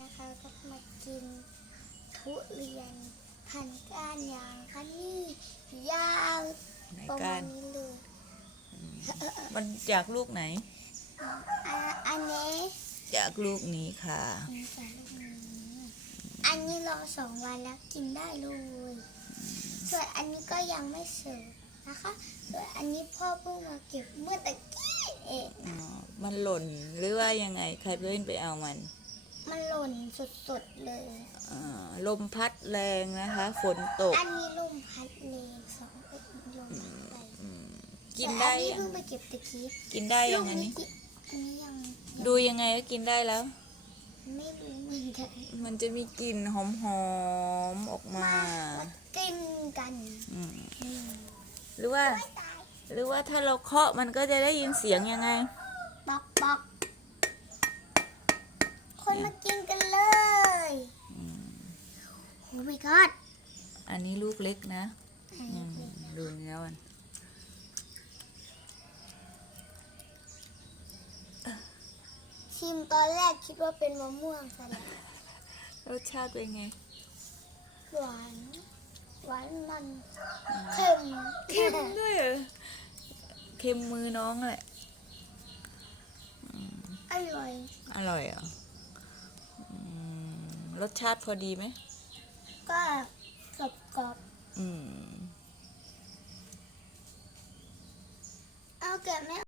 นะคะก็มากินทุเรียนพันก้านยางค่ะนี่ยาวไหนประกัมาณนนี้เลยมันจากลูกไหนอันอันนี้จากลูกนี้ค่ะ อันนี้จากลูกนี้อันนี้รอสองวันแล้วกินได้เลยส่วนอันนี้ก็ยังไม่เสิร์ฟนะคะส่วนอันนี้พ่อเพิ่งมาเก็บเมื่อตะกี้เอง อ๋อ มันหล่นหรือว่ายังไง ใครเพื่อนไปเอามัน มันหล่นสุดๆเลยอ่าลมพัดแรงนะคะ ฝนตก อันนี้ลมพัดแรงสองเอ็ดลมพัดแรงกินได้แต่อันนี้ยังเพิ่งไปเก็บตะกี้กินได้ยังอันนี้ลูกอันนี้ยังดูยังไงก็กินได้แล้ว ไม่รู้เหมือนกันมันจะมีกลิ่นหอมๆออกมา มากินกันอืม อืมหรือว่า ไม่ตายหรือว่าถ้าเราเคาะมันก็จะได้ยินเสียงยังไงปอกปอก คนมากินกันเลยโอ้ my god อันนี้ลูกเล็กนะอืมดูเนื้อมันชิมตอนแรกคิดว่าเป็นมะม่วงซะแล้วรสชาติเป็นไง หวาน หวานมันเค็มเค็มด้วยเหรอเค็มมือน้องแหละอร่อย อร่อยเหรออืม รสชาติพอดีไหม ก็กรอบกรอบอืมๆเอาแกะไม่